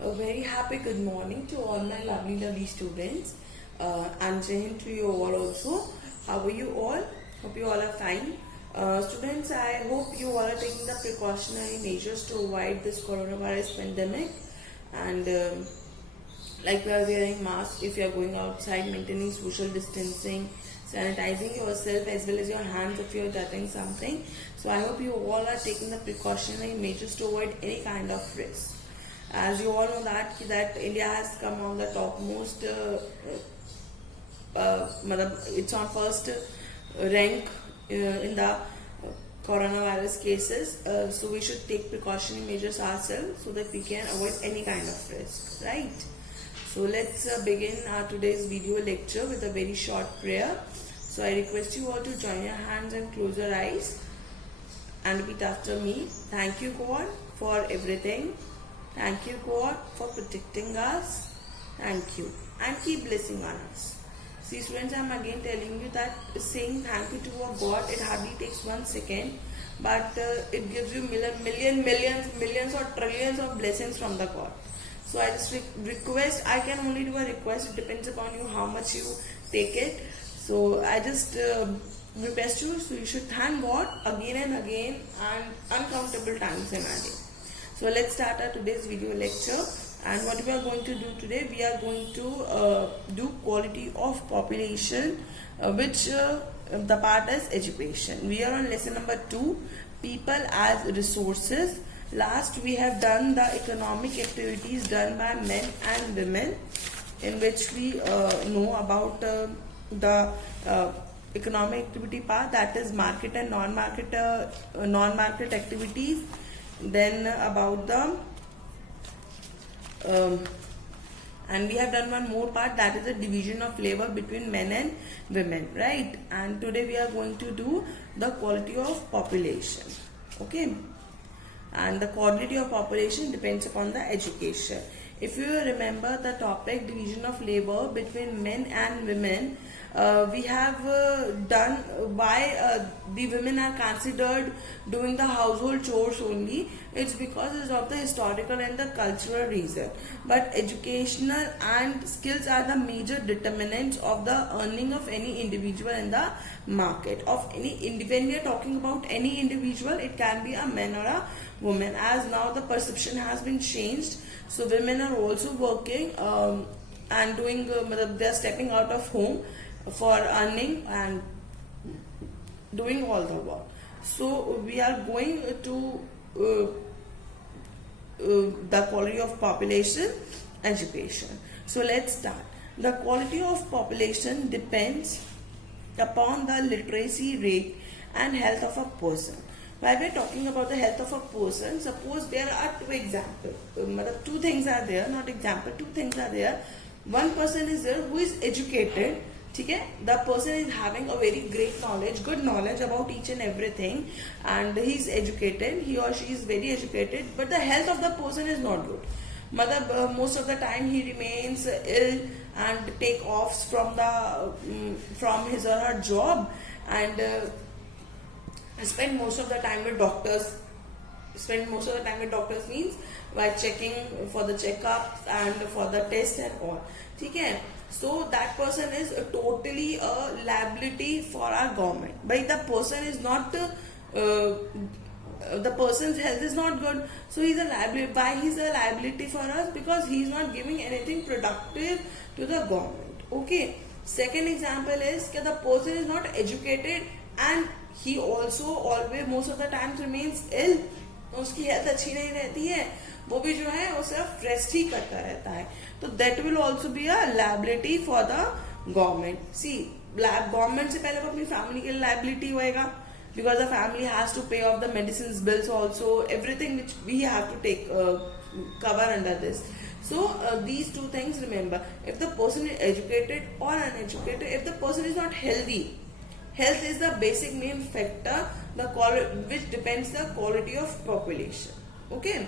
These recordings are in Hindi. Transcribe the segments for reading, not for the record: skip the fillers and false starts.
A very happy good morning to all my lovely students, and Jai Hind to you all also. How are you all? Hope you all are fine. Students, I hope you all are taking the precautionary measures to avoid this coronavirus pandemic, and like we are wearing masks if you are going outside, maintaining social distancing, sanitizing yourself as well as your hands if you are touching something. So I hope you all are taking the precautionary measures to avoid any kind of risk. As you all know that India has come on the topmost, it's on first rank in the coronavirus cases. So we should take precautionary measures ourselves so that we can avoid any kind of risk, right? So let's begin our today's video lecture with a very short prayer. So I request you all to join your hands and close your eyes and repeat after me. Thank you, God, for everything. Thank you, God, for protecting us. Thank you. And keep blessing on us. See, students, I am again telling you that saying thank you to a God, it hardly takes 1 second, but it gives you millions or trillions of blessings from the God. So I just request, I can only do a request, it depends upon you how much you take it. So I just request you, so you should thank God again and again and uncountable times in a day. So let's start our today's video lecture, and what we are going to do today, we are going to do quality of population, which the part is education. We are on lesson number 2, people as resources. Last we have done the economic activities done by men and women, in which we know about the economic activity part, that is market and non-market activities. Then about the and we have done one more part, that is the division of labor between men and women, right? And today we are going to do the quality of population. Okay, and the quality of population depends upon the education. If you remember the topic division of labor between men and women, we have done why the women are considered doing the household chores only. It's because of the historical and the cultural reason. But educational and skills are the major determinants of the earning of any individual in the market. When we are talking about any individual, it can be a man or a woman. As now the perception has been changed, so women are also working and doing, they are stepping out of home for earning and doing all the work. So we are going to the quality of population education. So let's start. The quality of population depends upon the literacy rate and health of a person. While we are talking about the health of a person, suppose there are two examples. Two things are there, not example, two things are there. One person is there who is educated. Okay? The person is having a very great knowledge, good knowledge about each and everything, and he is educated, he or she is very educated, but the health of the person is not good. Most of the time he remains ill and take offs from his or her job, and spend most of the time with doctors. Means by checking for the checkups and for the test and all. Okay? So that person is totally a liability for our government. But the person is not, the person's health is not good. So he's a liability. Why he's a liability for us? Because he's not giving anything productive to the government. Okay. Second example is that the person is not educated and he also always most of the time remains ill. उसकी हेल्थ अच्छी नहीं रहती है, वो भी जो है वो सिर्फ रेस्ट ही करता रहता है. तो that will also be a liability for the government. See, government से पहले वो अपनी फैमिली के लिए लायबिलिटी होएगा, because the family has to pay off the medicines bills also, everything which we have to take cover under this. So these two things, remember, if the person is educated or uneducated, if the person is not healthy, health is the basic main factor which depends the quality of population. Okay.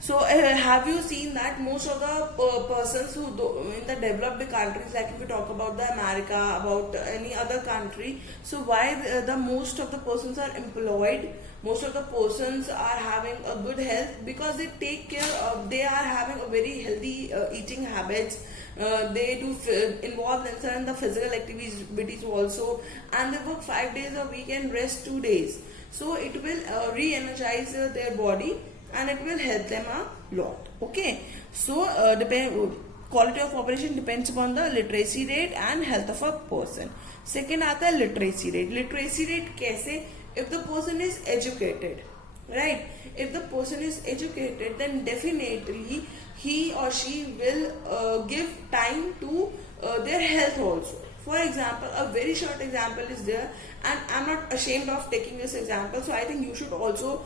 So have you seen that most of the persons who in the developed countries, like if we talk about the America, about any other country, so why the most of the persons are employed most of the persons are having a good health because they take care of, they are having a very healthy eating habits. They do involve themselves in the physical activities also, and they work 5 days a week and rest 2 days. So it will re-energize their body and it will help them a lot. Okay, so quality of population depends upon the literacy rate and health of a person. Second आता है literacy rate. Literacy rate कैसे? If the person is educated, right? If the person is educated, then definitely he or she will give time to their health also. For example, a very short example is there, and I'm not ashamed of taking this example, so I think you should also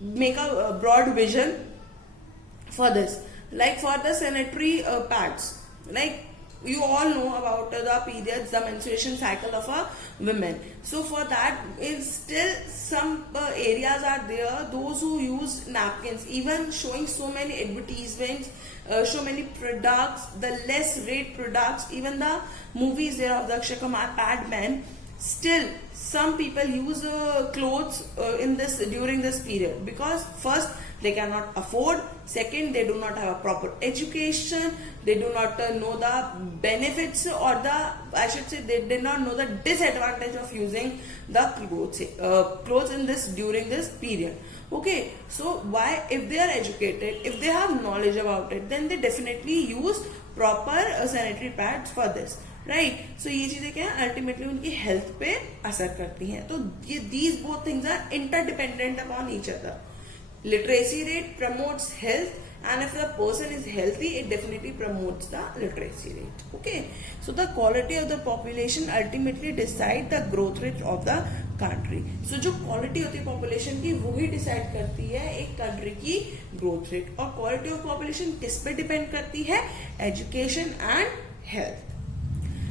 make a broad vision for this. Like for the sanitary pads, like you all know about the periods, the menstruation cycle of a woman. So for that, is still some areas are there, those who use napkins, even showing so many advertisements, so many products, the less rate products, even the movies there of the Akshay Kumar pad man. Still, some people use clothes in this during this period because first they cannot afford, second they do not have a proper education, they do not know the benefits, or the, I should say, they did not know the disadvantage of using the clothes in this during this period. Okay, so why, if they are educated, if they have knowledge about it, then they definitely use proper sanitary pads for this. Right so ये चीजें क्या है, अल्टीमेटली उनकी हेल्थ पे असर करती हैं. तो ये these both things are interdependent upon each other. Literacy rate promotes health, and if the person is healthy, it definitely promotes the literacy rate. Okay, so the quality of the population ultimately decide the growth rate of the country. So जो quality होती है population की, वो ही decide करती है एक country की growth rate. और quality of population किस पे depend करती है? Education and health.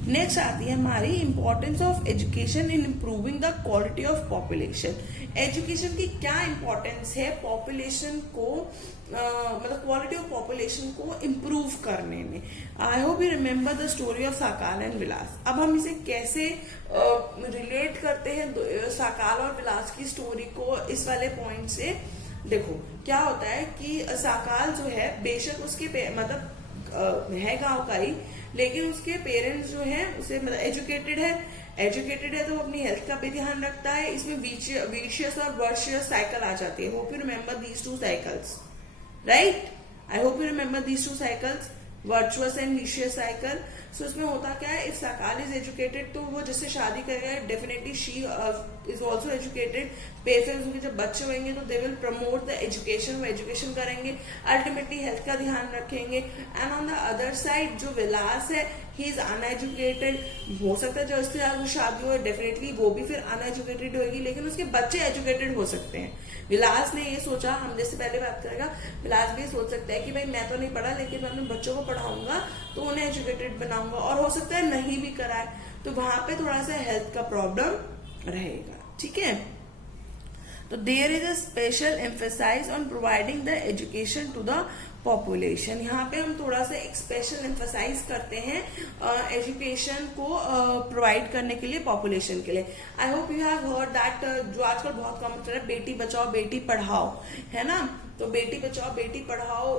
नेक्स्ट आती है हमारी importance of education in improving the quality of population. Education की क्या इंपॉर्टेंस है पॉपुलेशन को, मतलब क्वालिटी ऑफ पॉपुलेशन को इम्प्रूव करने में. I hope you remember the story of Sakal and Vilas. अब हम इसे कैसे रिलेट करते हैं साकाल और विलास की स्टोरी को इस वाले पॉइंट से. देखो क्या होता है कि साकाल जो है, बेशक उसके मतलब है गांव का ही, लेकिन उसके पेरेंट्स जो हैं उसे मतलब एजुकेटेड है तो अपनी हेल्थ का भी ध्यान रखता है. इसमें विशियस और वर्शियस साइकिल आ जाती है. Hope you remember these two cycles, right? I hope you remember these two cycles, virtuous and vicious cycle. So इसमें होता क्या है, इफ साकाल इज एजुकेटेड तो वो जिससे शादी करेगा definitely she is also educated. फिर उनके जब बच्चे होंगे तो they will promote the education, वो एजुकेशन करेंगे, अल्टीमेटली हेल्थ का ध्यान रखेंगे. And on the other side जो विलास है, ही इज अनएजुकेटेड. हो सकता है जो उसके साथ वो शादी हो डेफिनेटली वो भी फिर अनएजुकेटेड होगी, लेकिन उसके बच्चे एजुकेटेड हो सकते हैं. विलास ने ये सोचा, हम जैसे पहले बात करेगा, विलास भी सोच सकता है कि भाई मैं तो नहीं पढ़ा लेकिन मैं अपने बच्चों को पढ़ाऊंगा तो उन्हें एजुकेटेड बनाऊंगा, और हो सकता है नहीं भी कराए, तो वहां पे थोड़ा सा हेल्थ का प्रॉब्लम रहेगा. ठीक है, तो there is a special emphasize on providing the education to the population. यहाँ पे हम थोड़ा सा एक स्पेशल एम्फेसाइज करते हैं एजुकेशन को प्रोवाइड करने के लिए पॉपुलेशन के लिए. आई hope you have heard that, जो आजकल बहुत कम चल रहा है, बेटी बचाओ बेटी पढ़ाओ, है ना. तो बेटी बचाओ बेटी पढ़ाओ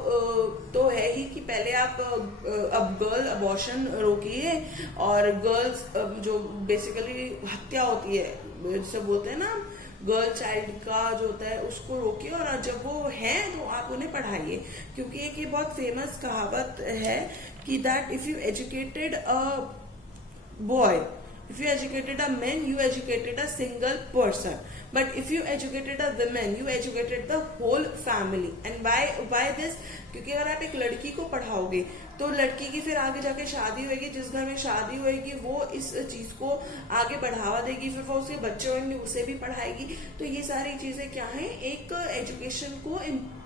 तो है ही कि पहले आप अब गर्ल अबॉर्शन रोकिए, और गर्ल्स जो बेसिकली हत्या होती है जिसे बोलते हैं ना गर्ल चाइल्ड का जो होता है उसको रोकिए, और जब वो है तो आप उन्हें पढ़ाइए. क्योंकि एक ये बहुत फेमस कहावत है कि that if you educated a boy, if you educated a man, you educated a single person, but if you educated a woman, you educated the whole family. And why this? क्योंकि अगर आप एक लड़की को पढ़ाओगे तो लड़की की फिर आगे जाके शादी होगी, जिस घर में शादी होगी वो इस चीज को आगे बढ़ावा देगी, फिर वो उसके बच्चे होंगे उसे भी पढ़ाएगी. तो ये सारी चीजें क्या है, एक एजुकेशन को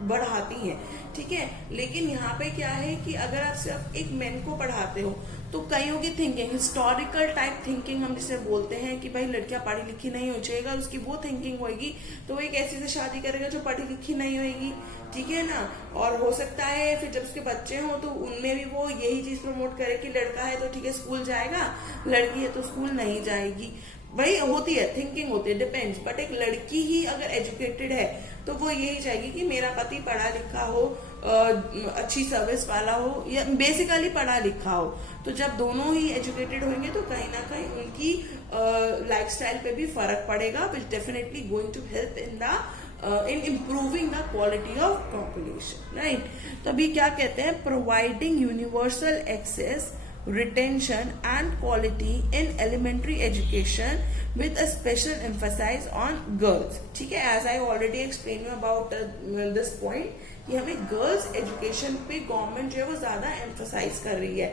बढ़ाती हैं. ठीक है, लेकिन यहाँ पे क्या है कि अगर आप सिर्फ एक मैन को पढ़ाते हो तो कईयों की थिंकिंग, हिस्टोरिकल टाइप थिंकिंग हम जिसे बोलते हैं कि भाई लड़कियां पढ़ी लिखी नहीं हो जाएगा, उसकी वो थिंकिंग होगी, तो वो एक ऐसी से शादी करेगा जो पढ़ी लिखी नहीं होगी. ठीक है ना. और हो सकता है फिर जब उसके बच्चे हों तो उनमें भी वो यही चीज प्रमोट करे कि लड़का है तो ठीक है स्कूल जाएगा, लड़की है तो स्कूल नहीं जाएगी. वही होती है, थिंकिंग होती है, डिपेंड्स। बट एक लड़की ही अगर एजुकेटेड है तो वो यही चाहेगी कि मेरा पति पढ़ा लिखा हो, अच्छी सर्विस वाला हो, या बेसिकली पढ़ा लिखा हो। तो जब दोनों ही एजुकेटेड होंगे तो कहीं ना कहीं उनकी लाइफस्टाइल पे भी फर्क पड़ेगा, which definitely going to help in improving the quality of population, right. तो अभी क्या कहते हैं, providing universal access, retention and quality in elementary education with a special emphasis on girls। ठीक है, as I already explained you about this point कि हमें गर्ल्स एजुकेशन पे गवर्नमेंट जो है वो ज्यादा एम्फोसाइज कर रही है।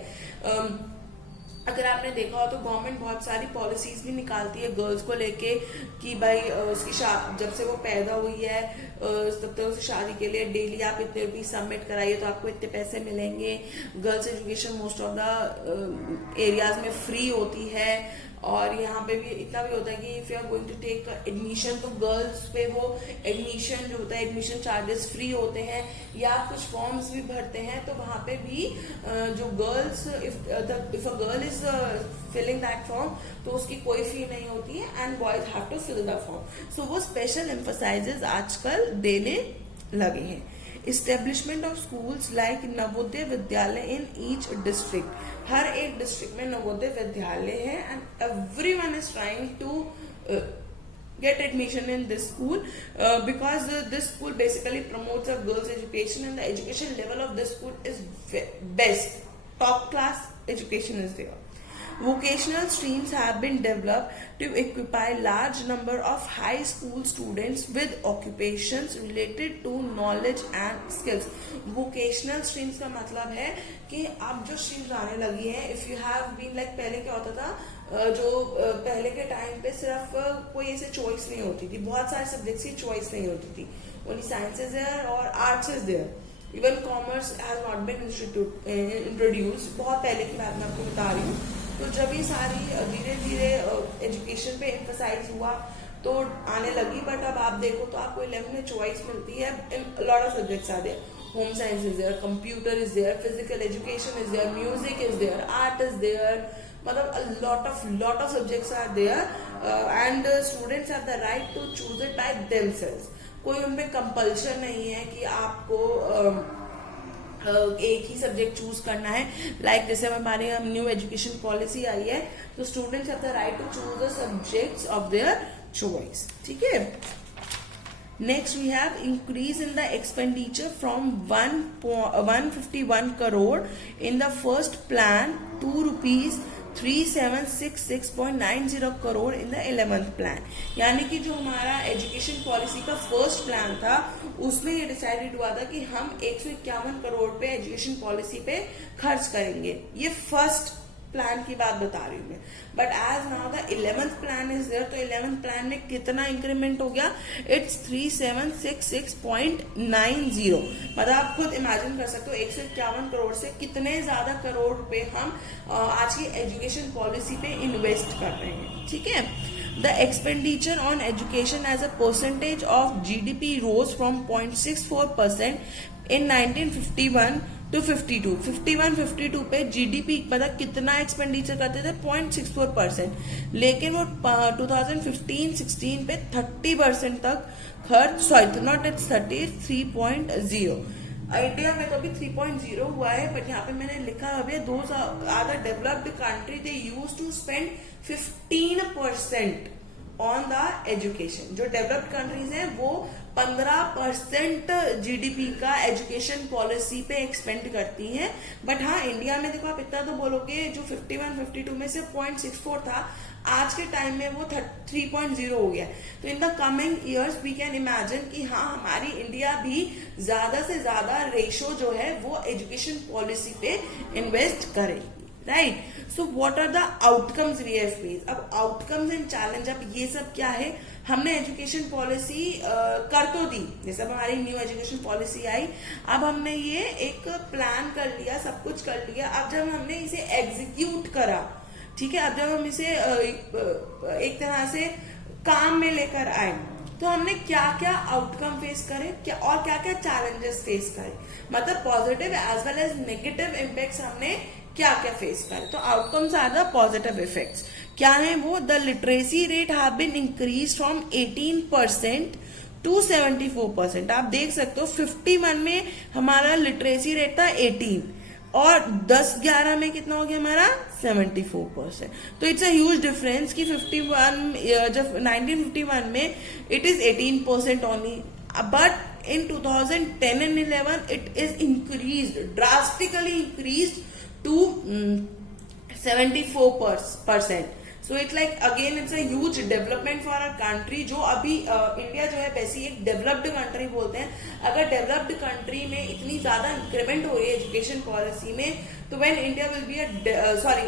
अगर आपने देखा हो तो गवर्नमेंट बहुत सारी पॉलिसीज भी निकालती है गर्ल्स को लेके कि भाई उसकी जब से वो पैदा हुई है तब तक उसकी शादी के लिए डेली आप इतने रुपीज सबमिट कराइए तो आपको इतने पैसे मिलेंगे। Girls education most of the areas में फ्री होती है। और यहाँ पे भी इतना भी होता है कि if you are going to take admission तो गर्ल्स पे वो एडमिशन जो होता है, एडमिशन चार्जेस फ्री होते हैं, या कुछ फॉर्म्स भी भरते हैं तो वहां पे भी जो girls if a girl is filling that form तो उसकी कोई फी नहीं होती है and boys have to fill the form. So वो स्पेशल एम्फसाइजेस आजकल देने लगे हैं। Establishment of schools like Navodaya Vidyalaya in each district, हर एक डिस्ट्रिक्ट में नवोदय विद्यालय है and everyone is trying to get admission in this school because this school basically promotes a girls education and the education level of this school is best, top class education is there. Vocational streams have been developed to equip large number of high school students with occupations related to knowledge and skills। vocational streams का मतलब है कि अब जो streams आने लगी है, if you have been like पहले क्या होता था, जो पहले के टाइम पे सिर्फ कोई ऐसे चॉइस नहीं होती थी, बहुत सारे सब्जेक्ट्स की चॉइस नहीं होती थी, ओनली साइंस इज देयर और arts is there. Even commerce has not been introduce, बहुत पहले की बात मैं आपको बता रही हूँ। तो जब ये सारी धीरे धीरे एजुकेशन पे एम्फसाइज हुआ तो आने लगी। बट अब आप देखो तो आपको 11 में चॉइस मिलती है in lot of subjects are there, home science is there, computer is there, physical education is there, music is there, art is there, मतलब a lot of subjects are there and students have the right to choose it by themselves। कोई उनपे कंपल्शन नहीं है कि आपको एक ही सब्जेक्ट चूज करना है। लाइक जैसे हमारे यहाँ न्यू एजुकेशन पॉलिसी आई है तो students have the right to choose the subjects of their choice. ठीक है, next we have increase in the expenditure from 151 crore in the first plan to ₹3766.90 crore in the 11th plan. यानी कि जो हमारा एजुकेशन पॉलिसी का फर्स्ट प्लान था उसमें ये डिसाइडेड हुआ था कि हम 151 करोड़ पे एजुकेशन पॉलिसी पे खर्च करेंगे। ये फर्स्ट प्लान की बात बता रही हूँ मैं। But as now the 11th plan is there, तो 11th प्लान में कितना इंक्रीमेंट हो गया, इट्स 3766.90। मतलब आप खुद इमेजिन कर सकते हो 151 करोड़ से कितने ज्यादा करोड़ रुपए हम आज की एजुकेशन पॉलिसी पे इन्वेस्ट कर रहे हैं। ठीक है, the expenditure on education as a percentage of GDP rose from 0.64% in 1951 to 51-52 पे GDP मतलब कितना एक्सपेंडिचर करते थे 0.64%, लेकिन वो 2015-16 पे 30% तक खर्च, सॉरी नॉट इट्स 30, 3.0। इंडिया में तो अभी 3.0 हुआ है, बट यहाँ पे मैंने लिखा अभी those are the developed country, they use to spend 15% on the education. जो डेवलप्ड कंट्रीज हैं वो 15% GDP का एजुकेशन पॉलिसी पे एक्सपेंड करती हैं। बट हाँ, इंडिया में देखो आप इतना तो बोलोगे, जो 51-52 में से 0.64 था, आज के टाइम में वो 3.0 हो गया। तो in the coming years we can imagine कि हाँ, हमारी इंडिया भी ज्यादा से ज्यादा रेशो जो है वो एजुकेशन पॉलिसी पे इन्वेस्ट करेगी। Right, so what are the outcomes we have face. अब आउटकम्स एंड चैलेंज, अब ये सब क्या है, हमने एजुकेशन पॉलिसी कर तो दी, जैसे अब हमारी न्यू एजुकेशन पॉलिसी आई, अब हमने ये एक प्लान कर लिया, सब कुछ कर लिया। अब जब हमने इसे एग्जीक्यूट करा, ठीक है, अब जब हम इसे एक तरह से काम में लेकर आए तो हमने क्या क्या आउटकम फेस करे, क्या और क्या क्या चैलेंजेस फेस करे, मतलब positive as well as negative impacts हमने क्या क्या फेस करे। तो outcomes are the positive effects क्या है वो? The literacy rate have been increase from 18% to 74%। आप देख सकते हो 51 में हमारा लिटरेसी रेट था 18 और 10-11 में कितना हो गया हमारा 74%। तो इट्स अ ह्यूज डिफरेंस कि 51 जब 1951 में it is 18% only, but in 2010 and 11 it is increased, drastically increased to 74%. So it's like again it's a huge development for our country। जो अभी इंडिया जो है वैसी एक डेवलप्ड कंट्री बोलते हैं। अगर डेवलप्ड कंट्री में इतनी ज्यादा इंक्रीमेंट हो रही है एजुकेशन पॉलिसी में, तो when India will be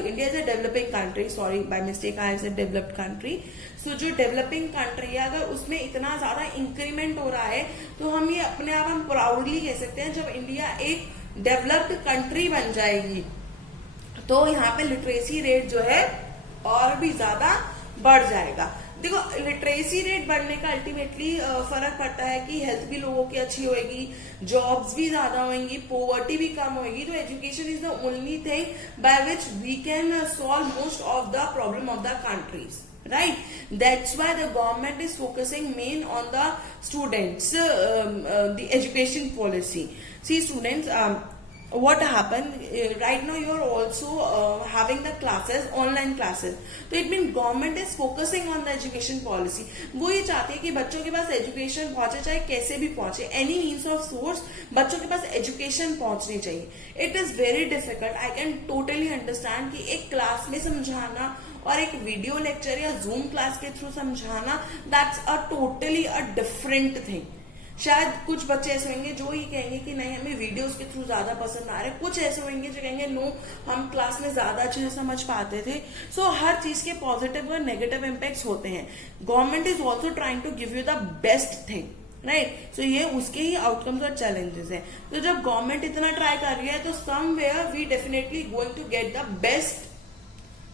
India is a developing country, sorry by mistake I said developed country. So जो डेवलपिंग कंट्री है अगर उसमें इतना ज्यादा इंक्रीमेंट हो रहा है तो हम ये अपने आप हम प्राउडली कह सकते हैं जब इंडिया एक डेवलप्ड कंट्री बन जाएगी तो यहाँ पे लिटरेसी रेट जो है और भी ज्यादा बढ़ जाएगा। देखो लिटरेसी रेट बढ़ने का अल्टीमेटली फर्क पड़ता है कि हेल्थ भी लोगों की अच्छी होएगी, जॉब्स भी ज्यादा होंगी, पॉवर्टी भी कम होएगी। तो education is the only thing by which we can solve most of the problem of the countries, right? That's why the government is focusing main on the students, the education policy. See students, what happened right now, you are also having the classes, online classes, तो it means government is focusing on the education policy। वो ये चाहती है कि बच्चों के पास एजुकेशन पहुंचे, चाहे कैसे भी पहुंचे, एनी मीन्स ऑफ सोर्स बच्चों के पास एजुकेशन पहुंचनी चाहिए। It is very difficult, I can totally understand कि एक क्लास में समझाना और एक वीडियो लेक्चर या जूम क्लास के थ्रू समझाना, that's a totally a different thing. शायद कुछ बच्चे ऐसे होंगे जो ये कहेंगे कि नहीं हमें वीडियोस के थ्रू ज्यादा पसंद आ रहे, कुछ ऐसे होंगे जो कहेंगे नो हम क्लास में ज्यादा अच्छे से समझ पाते थे। सो हर चीज के पॉजिटिव और नेगेटिव इम्पैक्ट्स होते हैं। Government is also trying to give you the best thing, right? So ये उसके ही आउटकम्स और चैलेंजेस हैं। तो जब गवर्नमेंट इतना ट्राई कर रही है तो somewhere we definitely going to get the best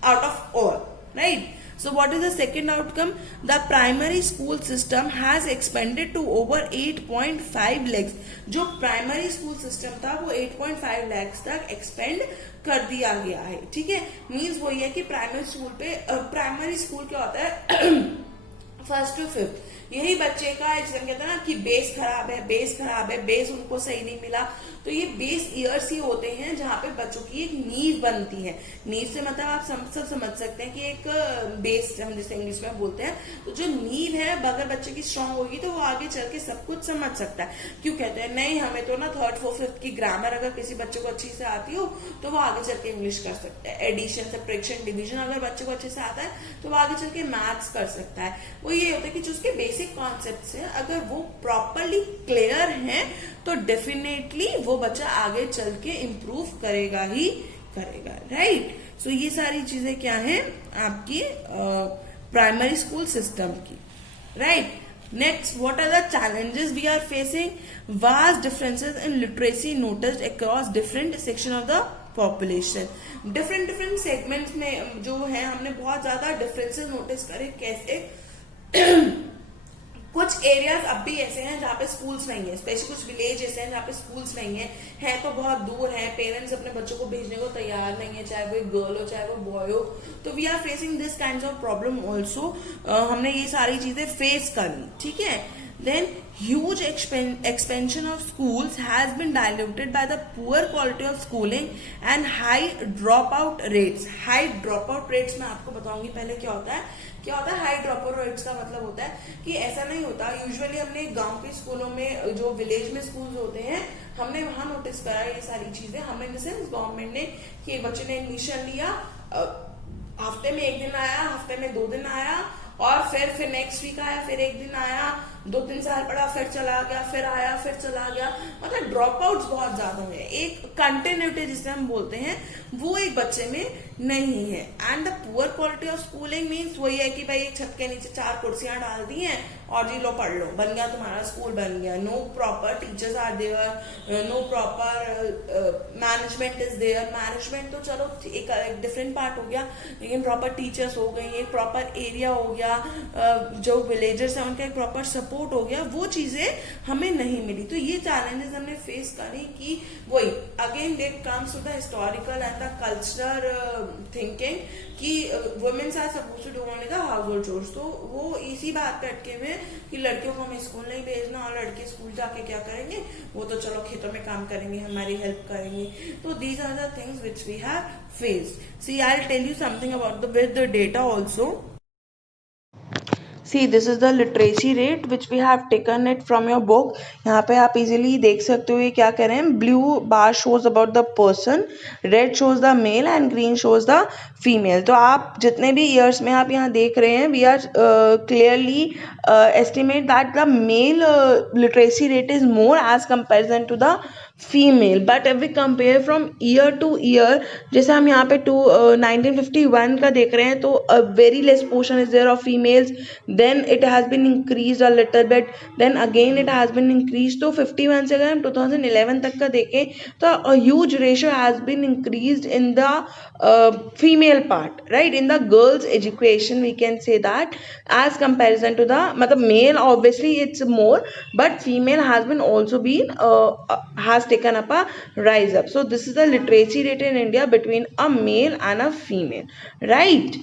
out of all, right? So what is the second outcome? The primary school system has expanded to over 8.5 lakhs। जो प्राइमरी स्कूल सिस्टम था वो 8.5 lakhs तक एक्सपेंड कर दिया गया है, ठीक है? मीन्स वो ये कि प्राइमरी स्कूल पे प्राइमरी स्कूल क्या होता है फर्स्ट टू फिफ्थ, यही बच्चे का जिसे कहते हैं ना कि बेस खराब है, बेस खराब है, बेस उनको सही नहीं मिला। तो ये बेस ईयर्स ही होते हैं जहाँ पे बच्चों की एक नींव बनती है। नींव से मतलब आप सब समझ सकते हैं कि एक बेस हम जिसे इंग्लिश में बोलते हैं। तो जो नींव है अगर बच्चे की स्ट्रांग होगी तो वो आगे चल के सब कुछ समझ सकता है। क्यों कहते हैं नहीं हमें तो ना थर्ड फोर्थ फिफ्थ की ग्रामर अगर किसी बच्चे को अच्छी से आती हो तो वो आगे चल के इंग्लिश कर सकता है। एडिशन, सब्ट्रैक्शन, डिवीजन अगर बच्चे को अच्छे से आता है तो वो आगे चल के मैथ्स कर सकता है। वो ये होता है कि जो उसके बेसिक कॉन्सेप्ट्स हैं अगर वो प्रॉपरली क्लियर हैं तो डेफिनेटली वो बच्चा आगे चल के इम्प्रूव करेगा ही करेगा, राइट? सो ये सारी चीजें क्या हैं आपकी प्राइमरी स्कूल सिस्टम की, right? Next, what are the challenges we are facing? Vast differences in literacy noticed across different section of the population. Different segments में जो है हमने बहुत ज्यादा डिफरेंसेस नोटिस करे। कैसे? कुछ एरियाज अब भी ऐसे हैं जहाँ पे स्कूल्स नहीं है, स्पेशली कुछ विलेज ऐसे हैं जहाँ पे स्कूल्स नहीं है तो बहुत दूर है, पेरेंट्स अपने बच्चों को भेजने को तैयार नहीं है, चाहे वो एक गर्ल हो चाहे वो बॉय हो। तो we are facing this kind of problem also. हमने ये सारी चीजें फेस करी, ठीक है? Then huge expansion of schools has been diluted by the poor quality of schooling and high dropout rates। High dropout rates मैं आपको बताऊंगी पहले क्या होता है। हाई ड्रॉपआउट रेट्स का मतलब होता है कि ऐसा नहीं होता। यूजुअली हमने गांव के स्कूलों में जो विलेज में स्कूल्स होते हैं हमने वहां नोटिस करा ये सारी चीजें। हमने जैसे गवर्नमेंट ने कि बच्चे ने एडमिशन लिया, हफ्ते में एक दिन आया, हफ्ते में 2 दिन आया और फिर नेक्स्ट वीक आया, फिर एक दिन आया, 2-3 साल पढ़ा, फिर चला गया, फिर आया, फिर चला गया। मतलब ड्रॉप आउट बहुत ज्यादा हुए। एक कंटिन्यूटी जिसे हम बोलते हैं वो एक बच्चे में नहीं है। And the poor quality of schooling means वही है कि भाई एक छत के नीचे 4 कुर्सियां डाल दी हैं और जी लो पढ़ लो, बन गया तुम्हारा स्कूल, बन गया। No proper teachers are there, no proper management is there. Management तो चलो एक डिफरेंट पार्ट हो गया, लेकिन प्रॉपर टीचर्स हो गई, एक प्रॉपर एरिया हो गया, जो विलेजर्स है उनका एक प्रॉपर सपोर्ट हो गया, वो चीजें हमें नहीं मिली। तो ये चैलेंजेस हमने फेस करी कि वही second, it comes to the historical and the cultural thinking कि women are supposed to do only the household chores. तो वो इसी बात पे अटके हुए कि लड़कियों को हमें स्कूल नहीं भेजना और लड़के स्कूल जाके क्या करेंगे, वो तो चलो खेतों में काम करेंगे, हमारी हेल्प करेंगे. तो these are the things which we have faced. See, I'll tell you something about with the data also. See, this is the literacy rate which we have taken it from your book. यहाँ पे आप easily देख सकते हो ये क्या कह रहे हैं. Blue bar shows about the person, red shows the male and green shows the female. तो आप जितने भी years में आप यहाँ देख रहे हैं, we are clearly estimate that the male literacy rate is more as comparison to the female. But if we compare from year to year, जैसे हम यहाँ पे 1951 का देख रहे हैं, तो a very less portion is there of females. Then it has been increased a little bit. Then again it has been increased. तो 51 से अगर हम 2011 तक का देखें, तो a huge ratio has been increased in the female part, right? In the girls' education, we can say that as comparison to the मतलब male, obviously it's more, but female has been also been has taken up a rise up. So this is the literacy rate in India between a male and a female, right?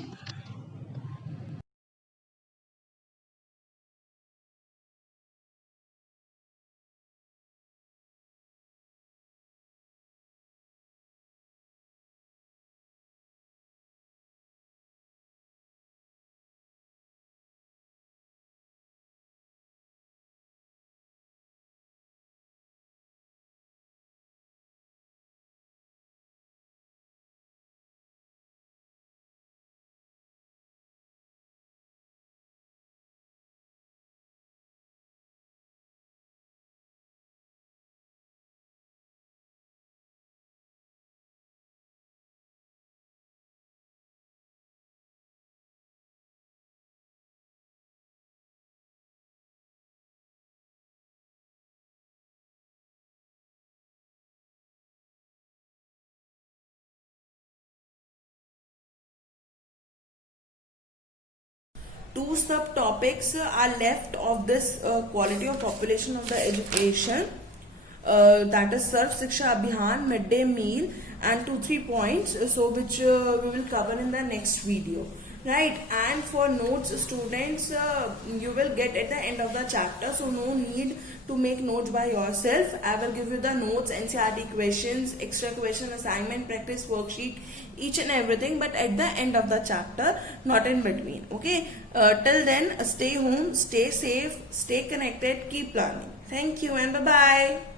Two subtopics are left of this quality of population of the education, that is Sarv Shiksha Abhiyan, midday meal, and 2-3 points, so which we will cover in the next video, right? And for notes, students, you will get at the end of the chapter, so no need to make notes by yourself. I will give you the notes, NCERT questions, extra question assignment, practice worksheet, each and everything, but at the end of the chapter, not in between. Okay, till then, stay home, stay safe, stay connected, keep learning. Thank you and bye bye.